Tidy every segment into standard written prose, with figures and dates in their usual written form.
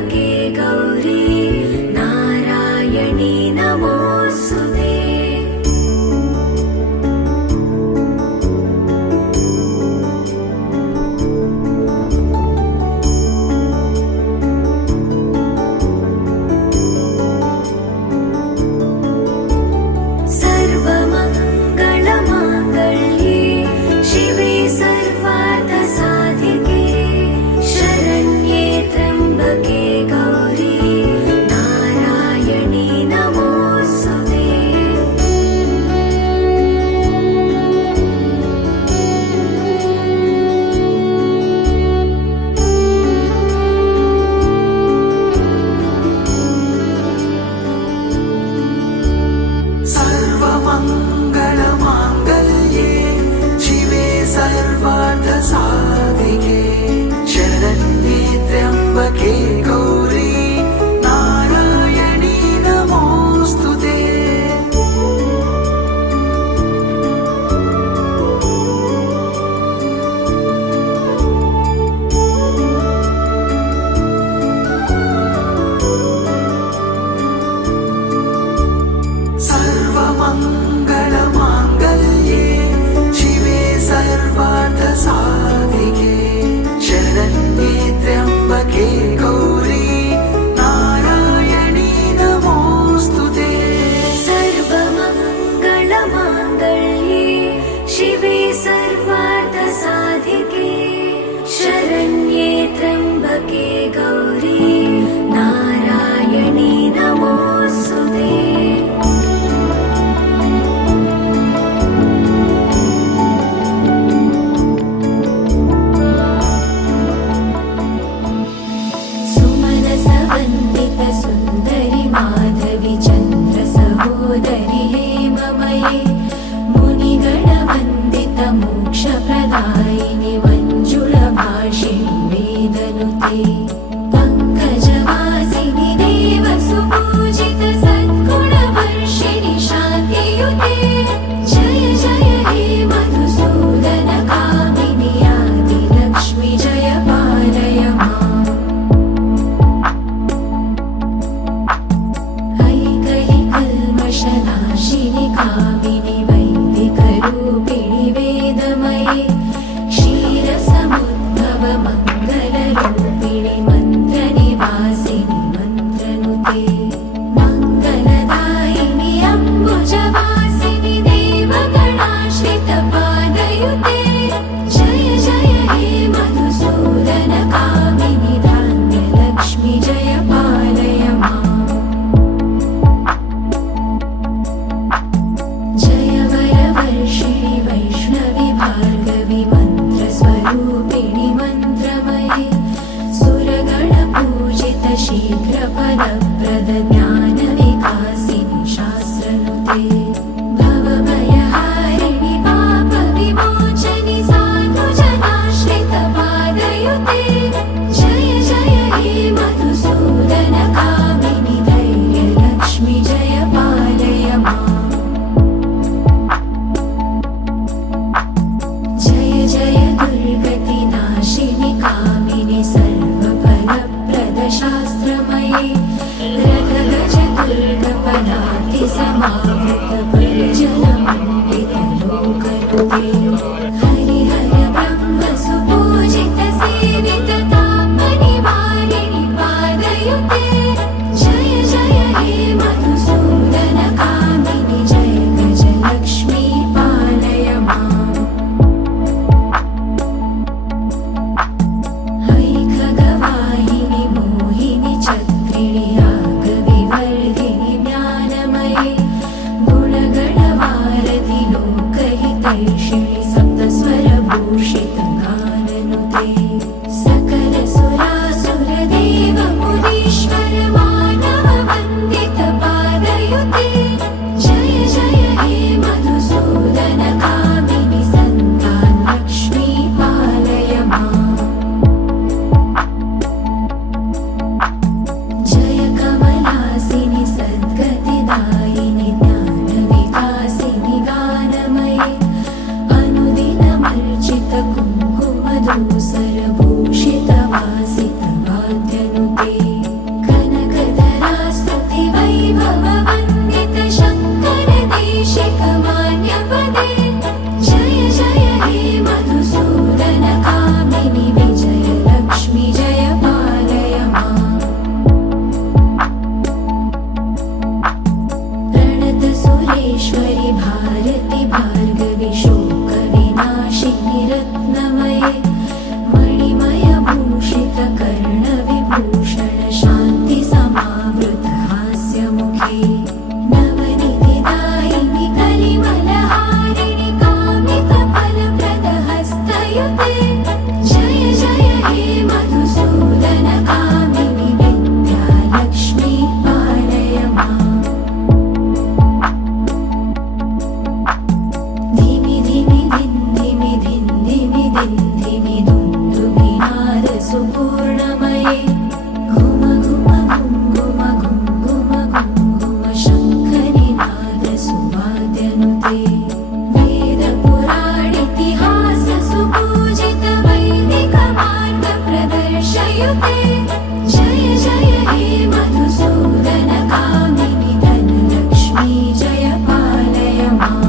त्र्यम्बके गौरी नारायणी नमोऽस्तुते। जय जय हे मधुसूदन कामिनि धनलक्ष्मी जय पालय माम्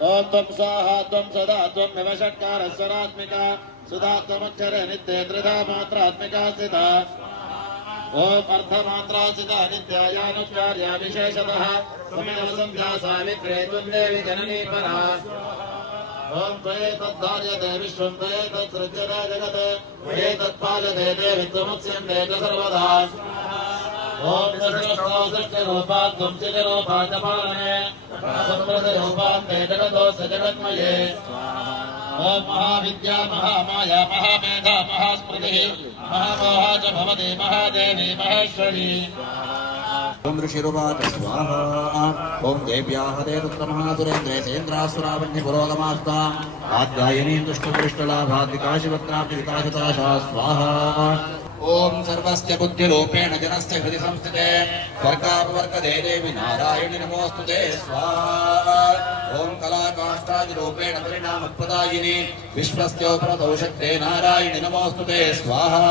ओम त्वं स्वाहा त्वं सदा त्वं नवषट्कारस्वरात्मिका सुधा त्वमक्षरे नित्ये त्रिधा मात्रात्मिका स्थिता ओम अर्धमात्रा स्थिता नित्यायानुचार्या विशेषतः त्वमेव सन्ध्या सावित्रे त्वं देवी जननी परा ओम त्वये तद्धार्यते विश्वं त्वये तत्सृज्यते जगत् त्वये तत्पाल्यते देवि त्वमुच्यन्ते च सर्वदा ओम सृष्टिरूपात् त्वं चितिरूपा च पालने संप्रतिरूपात् ते जगतो स जगन्मये ओम महाविद्या महामाया महामेधा महास्मृतिः महामोहा च भवति महादेवी महेश्वरी ओम ऋषिरुवाच स्वाहा ओम देव्याः देवोत्तमः सुरेन्द्रे सेन्द्रासुरावह्नि पुरोगमास्ता आद्यायिनी दुष्टपृष्ठलाभाद्विकाशिवक्त्राब्धिविकाशिताशा स्वाहा ओम सर्वस्य बुद्धिरूपेण जनस्य हृदि संस्थिते स्वर्गापवर्गदे देवी नारायणि नमोऽस्तुते स्वाहा ओम कलाकाष्ठादिरूपेण परिणामप्रदायिनि विश्वस्योपरतो शक्ते नारायणि नमोऽस्तुते स्वाहा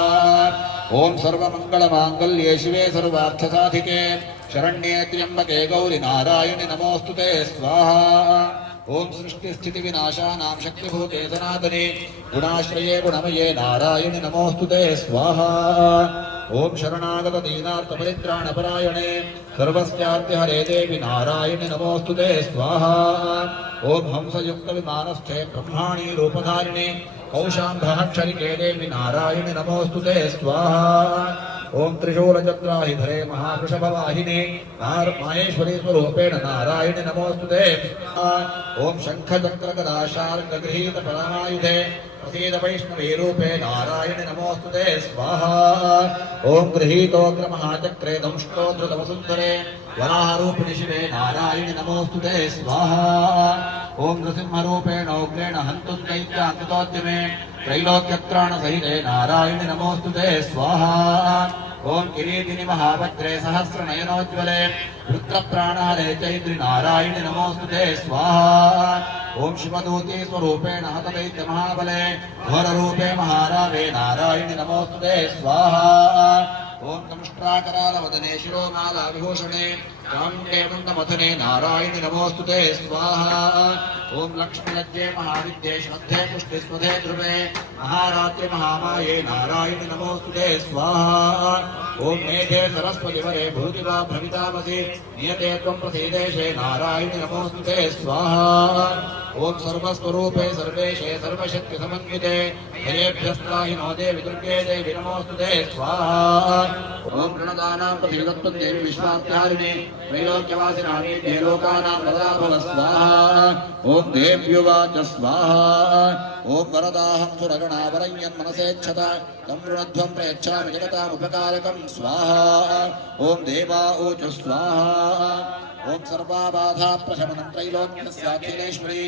ओम सर्वमङ्गलमाङ्गल्ये शिवे सर्वार्थसाधिके शरण्ये त्र्यम्बके गौरि नारायणि नमोऽस्तुते स्वाहा ओम सृष्टिस्थितिविनाशानां शक्तिभूते सनातने गुणाश्रये गुणमये नारायणि नमोऽस्तुते स्वाहा ओम शरणागत दीनार्तपरित्राणपरायणे सर्वस्याद्यहरे देवि नारायणि नमोऽस्तुते स्वाहा ओम हंसयुक्तविमानस्थे ब्रह्माणि रूपधारिणे कौशाम्भक्षरिके देवि नारायणि नमोऽस्तुते स्वाहा ओम त्रिशूलचक्राहिधरे महावृषभवाहिने माहेश्वरी स्वरूपेण नारायणि नमोऽस्तुते ओम शङ्खचक्रगदाशार्ङ्गगृहीत परमायुधे प्रसीद वैष्णवी रूपे नारायणि नमोऽस्तुते स्वाहा ओम गृहीतोऽग्रमहाचक्रे दंष्टोद्धृतवसुन्धरे वराहरूपिणि शिवे नारायणि नमोऽस्तुते स्वाहा ओम नृसिंहरूपेण उग्रेण हन्तुं दैत्यान्वितोद्यमे त्रैलोक्यत्राण सहिते नारायणि नमोस्तुते स्वाहा ओम किरीटिनि महाभद्रे सहस्रनयनोज्ज्वले रुद्रप्राणहरे चैद्रि नारायणि नमोस्तुते स्वाहा ओम शिवदूती स्वरूपेण हतदैत्य महाबले घोररूपे महारावे नारायणि नमोस्तुते स्वाहा ओम नमस्त्राकरालवदने शिरोमाला विभूषणे काम्ये मन्दमथने नारायणि नमोस्तुते स्वाहा ओम लक्ष्मीलज्जे महाविद्ये श्रद्धे पुष्टिस्वधे ध्रुवे महारात्रि महामाये नारायणि नमोस्तुते स्वाहा ओम मेघे सरस्वति वरे भूतिवा भ्रमितामसि नियते त्वं प्रसीदेशे नारायणि नमोस्तुते स्वाहा ओम सर्वस्वरूपे सर्वेशे सर्वशक्ति समन्विते हरेभ्यस्त्राहि नो देवि दुर्गे देवि नमोस्तुते स्वाहा ओम प्रणदानां प्रतिगतं देवि विश्वात्यारिणे त्रैलोक्यवासिनानि देवलोकानां वरदा भव स्वाहा ओम देव्युवाच स्वाहा ओम वरदाहं सुरगणावरय्यन् मनसेच्छता तं ऋणध्वं प्रयच्छामि जगतामुपकारकं स्वाहा ओम देवा ऊच स्वाहा ओम सर्वाबाधा प्रशमनं त्रैलोक्यस्याखिलेश्वरी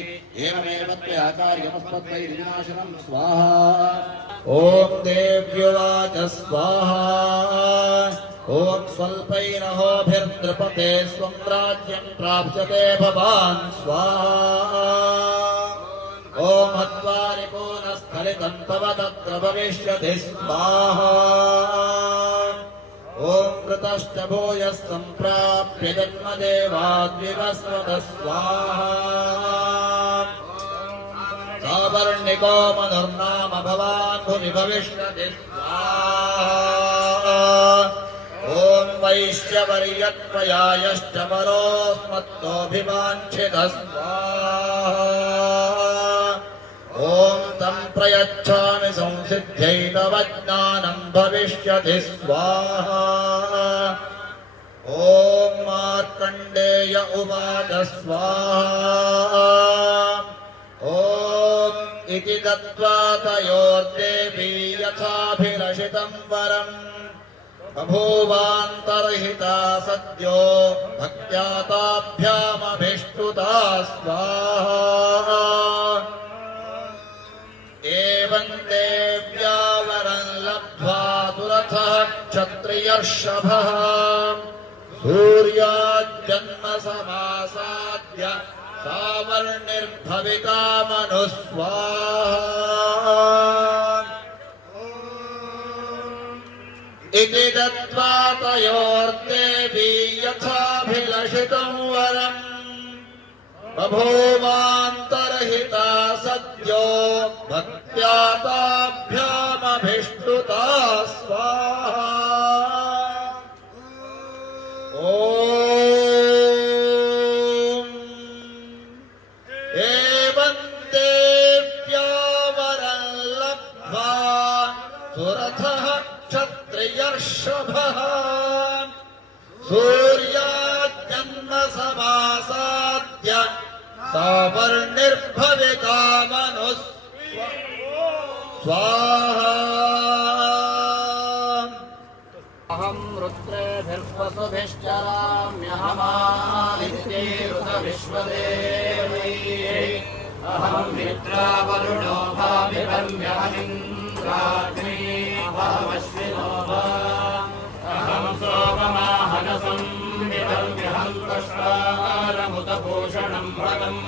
एवमेव त्वया कार्यमस्मद्वैरिविनाशनं स्वाहा ओम देव्युवाच स्वाहा ओम स्वल्पैरहोभिर्नृपते स्वं राज्यं प्राप्स्यते भवान् स्वाहा ओम हत्वारिपूर्णस्खलितं तव तत्र भविष्यति स्वाहा ओम मृतश्च भूयः सम्प्राप्य जन्मदेवाद्विवस्वत स्वाहा सावर्णिको मधुर्नाम भवान् भुवि भविष्यति स्वाहा ओम वैश्यवर्यत्वयायश्च वरोऽस्मत्तोऽभिवाञ्छितः स्वाहा ओम तं प्रयच्छामि संसिद्ध्यै तव ज्ञानं भविष्यति स्वाहा ओम मार्कण्डेय उवाच स्वाहा ओम इति दत्त्वा तयोर्देवी यथाभिलषितं वरम् बभूवान्तर्हिता सद्यो भक्त्या ताभ्यामभिष्टुता स्वाहा एवं देव्या वरं लब्ध्वा सुरथः क्षत्रियर्षभः सूर्याज्जन्म समासाद्य सावर्णिर्भविता मनुस्वाहा इति दत्त्वा तयोर्देवी यथाभिलषितं वरम् बभूवान्तर्हिता सद्यो भक्त्या ताभ्यामभिष्टुता स्वाहा ओम एवं देव्या वरं लब्ध्वा सुरथः क्षत्रियर्षभः सूर्याज्जन्म समासाद्य सावर्णिर्भविता स्वाहा अहं रुद्रेभिर्वसुभिश्चराम्यहमादित्यैरुतविश्वदेवैः अहं मित्रावरुणो भाविरम्यहमिन्द्राग्नी भावश्विनो भा अहं सोममाहनसं विरम्यहं तुष्टारमुतभूषणं भगम्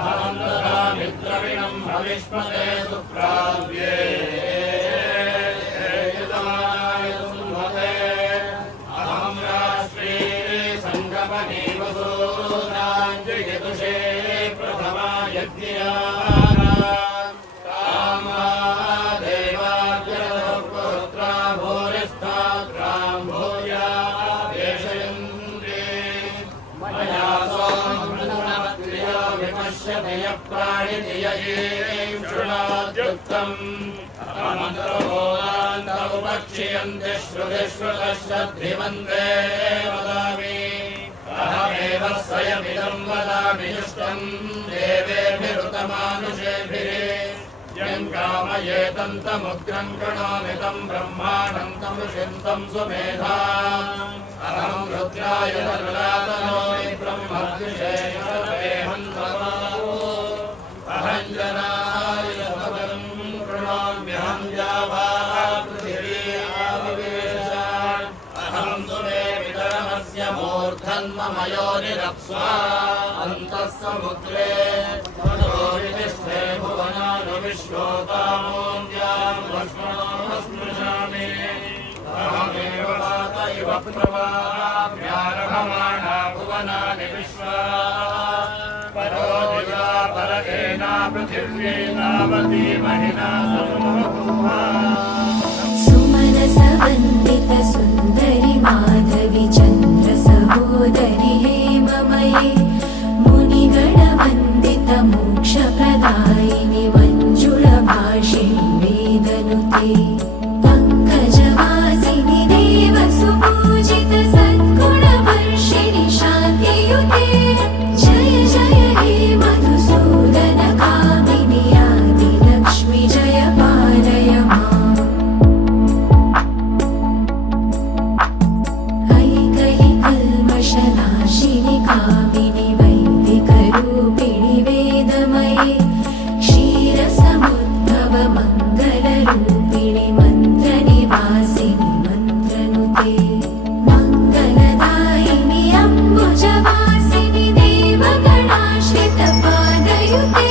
अहं ददामिद्रविणं हविष्मते सुप्राव्ये अहं राष्ट्रे सङ्गमने वसूनाञ्जयतुषे प्रथमा यज्ञया कामादेवाग्रपुत्रा भूरिस्थात्रां भूया मया सोमृतमत्रियो विपश्यते यः प्राणिति य एं शृणाद्युक्तम् अमन्त्रोदान्तौ उपक्षियन्ति श्रुतिश्रुतश्रद्धिमन्ते वदामि अहमेव स्वयमिदं वदामि जुष्टम् देवेभिरुतमानुषेभिः यं कामयेतं तमुग्रं कृणोमि तं ब्रह्माणं तं ऋषिं सुमेधा अहं रुद्राय तरुलातनोमि ब्रह्मर्षिषे अहं जनाय भगम् मयोनिरप्स्वा अन्तः समुद्रे मनोरितिष्ठे भुवनानि विश्वोतामोऽन्याम् लक्ष्मणो स्मृशामि अहमेव वात इव प्रवाहाम्यारभमाणा भुवनानि विश्वा परो दिवा परकेना पृथिव्येनावती महिना समूहा सुमनसवन्दित सुन्दरि माधवि चन्द्र सहोदरि हेममये मुनिगणवन्दित मोक्षप्रदायिनि मञ्जुळभाषिणि वेदनुते पङ्कजवासिनि देव सुपूजित सद्गुणवर्षिणि शान्तियुते जय जय हे मधुसूदन कामिनि आदिलक्ष्मि जय पालय माम् कल्मषनाशिनि कामिनि वैदिकरूपिणि वेदमये क्षीरसमुद्भव मङ्गलरूपिणि मन्त्रनिवासिनि मन्त्रनुते मङ्गलदायिनि अम्बुजवासिनि देवगणाश्रितपादयुते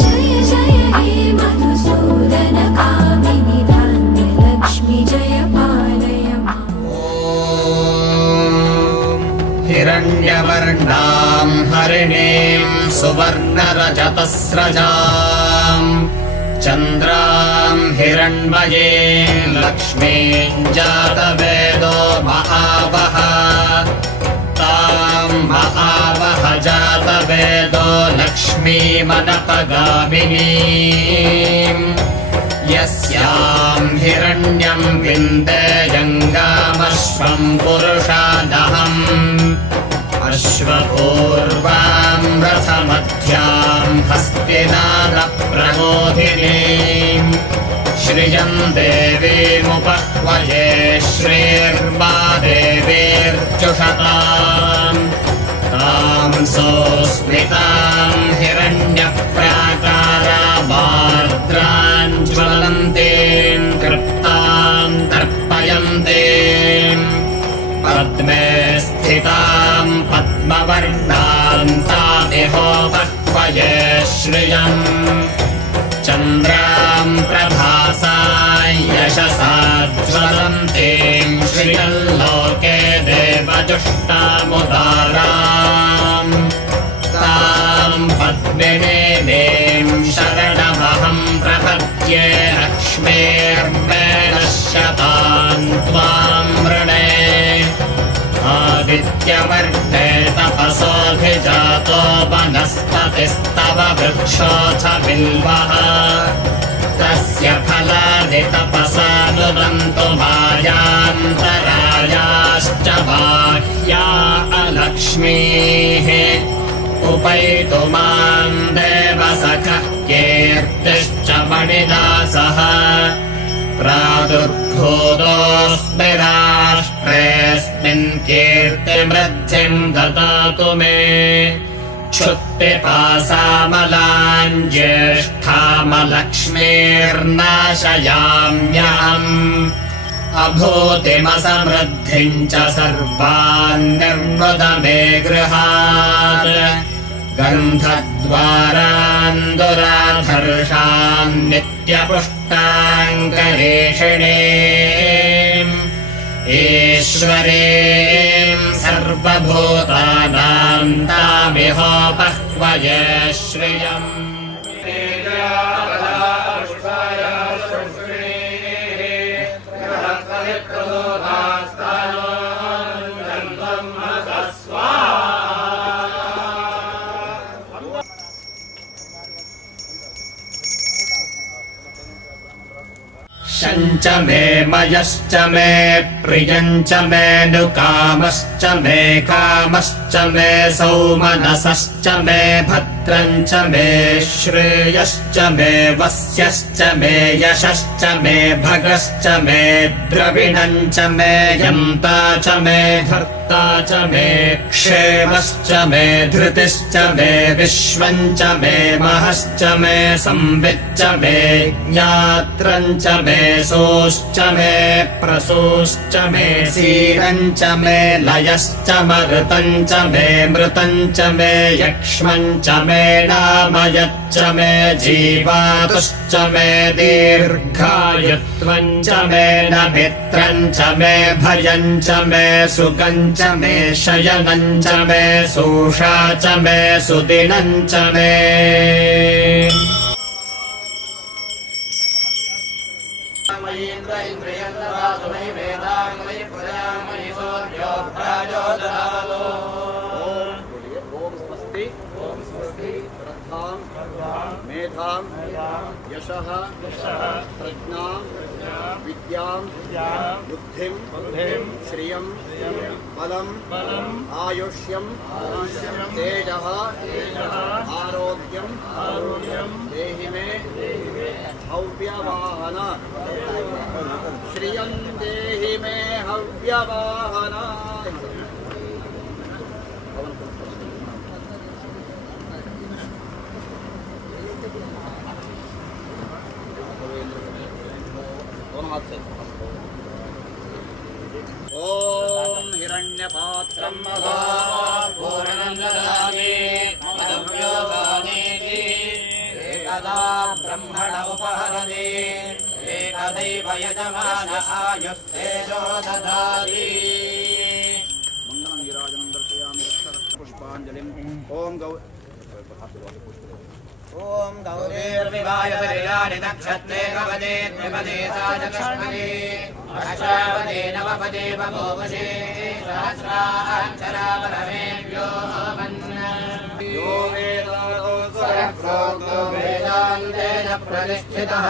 जय जय हे मधुसूदन कामिनि धान्यलक्ष्मि जय पालय माम् हिरण्यवर्णां हरिणीं सुवर्णरजतस्रजां चन्द्रां हिरण्मयीं लक्ष्मीं जातवेदो महावः तां महावः जातवेदो लक्ष्मीमनपगामिनीं यस्यां हिरण्यं विन्देयङ्गामश्वं पुरुषादहम् अश्वपूर्वां रथमध्यां हस्तिनादप्रबोधिनीं श्रियं देवीमुपह्वये श्रीर्मा देवीर्जुषताम् तां सोऽस्मितां हिरण्यप्राकारामार्द्रां ज्वलन्तीं तृप्तां तर्पयन्तीं पद्मे स्थितां पद्मवर्णां तामिहोपह्वये श्रियम् चन्द्रां प्रभासां यशसा ज्वलन्तीं श्रियल्लोके देवजुष्टामुदाराम् तां पद्मिनीं शरणमहं प्रपद्ये लक्ष्मीर्मे नश्यतां त्वां वृणे आदित्यवर्ते तपसोऽभिजातो वनस्पतिस्तव वृक्षोऽथ बिल्वः तस्य फलानि तपसा नुदन्तु मायान्तरायाश्च बाह्या अलक्ष्मीः उपैतु मां देवसखः कीर्तिश्च मणिदासः प्रादुर्भूतोऽस्मि राष्ट्रेऽस्मिन् कीर्तिमृद्धिं ददातु मे क्षुत्पिपासामलां ज्येष्ठामलक्ष्मीर्नाशयाम्यहम् अभूतिमसमृद्धिं च सर्वान् निर्मुद मे गृहात् गन्धद्वारान् दुराधर्षान् नित्यपुष्टाङ्करेषिणीम् ईश्वरीं सर्वभूतानां तामिहोपह्वये श्रियम् शञ्च मे मयश्च मे प्रियञ्च मेऽनुकामश्च मे कामश्च मे सौमनसश्च मे भद्रञ्च मे श्रेयश्च वश्च मे वस्यश्च मे यशश्च मे भगश्च मे द्रविणञ्च मे यन्ता च मे धर्ता च मे क्षेमश्च मे धृतिश्च मे विश्वञ्च मे महश्च मे संविच्च मे ज्ञात्रञ्च मे सोश्च मे प्रसूश्च मे सीरञ्च मे लयश्च मरुतञ्च मे मृतञ्च मे यक्ष्मञ्च मे नामयच्च मे जीवातुश्च मे दीर्घायुत्वञ्च मे नमित्रञ्च मे भयञ्च मे सुखञ्च मे शयनञ्च मे सूषा च मे सुदिनञ्च मे मेधां यशः प्रज्ञां विद्यां बुद्धिं श्रियं बलं आयुष्यं तेजः आरोग्यं देहि मे हव्यवाहन श्रियं देहि मे हव्यवाहन ओम हिरण्यपात्रं पूर्णं ददामि मदव्योगानीति एकदा ब्रह्मण उपहरति एकदैव यजमान आयुस्तेजो ददाति मंगलं नीराजनं दर्शयामि पुष्पाञ्जलिं ओम गौरीर्विवाय शरीराणि नक्षत्रे कवचे त्रिपदे साजलक्ष्मणे अष्टावदे नवपदे बभूवशे सहस्राक्षरा परमेभ्यो यो वेदान्तोक्तो वेदान्तेन प्रतिष्ठितः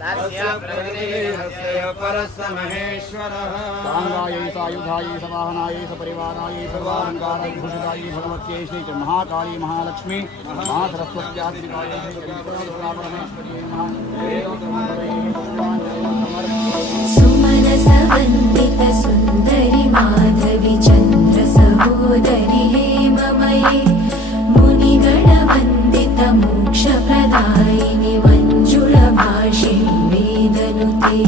तस्य प्रकृतिः परस्य महेश्वरः साङ्गायै सायुधायै सवाहनायै सपरिवारायै सर्वालङ्कारायै भूषितायै भगवत्यै श्री महाकाली महालक्ष्मी महासरस्वत्यात्मिकायै परमेश्वर्यै सुमनसवन्दित सुन्दरि माधवि चन्द्र सहोदरि हेममयि मुनिगणवन्दित मोक्षप्रदायिनि मञ्जुळभाषिणि वेदनुते